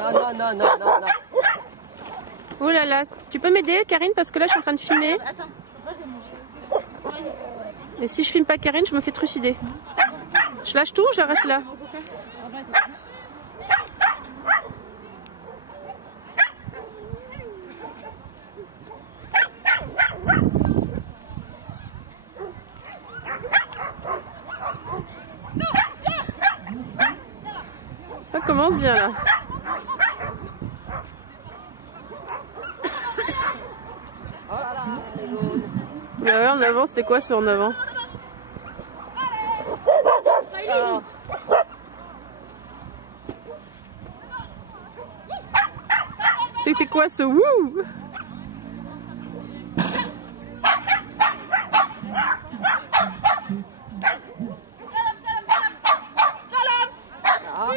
Non, non, non, non, non, non. Oh là là, tu peux m'aider, Karine, parce que là, je suis en train de filmer. Attends, Et si je filme pas Karine, je me fais trucider. Je lâche tout ou je reste là? Ça commence bien là. Bah ouais, en avant, c'était quoi ce en avant? Oh. C'était quoi ce wouh? Ah.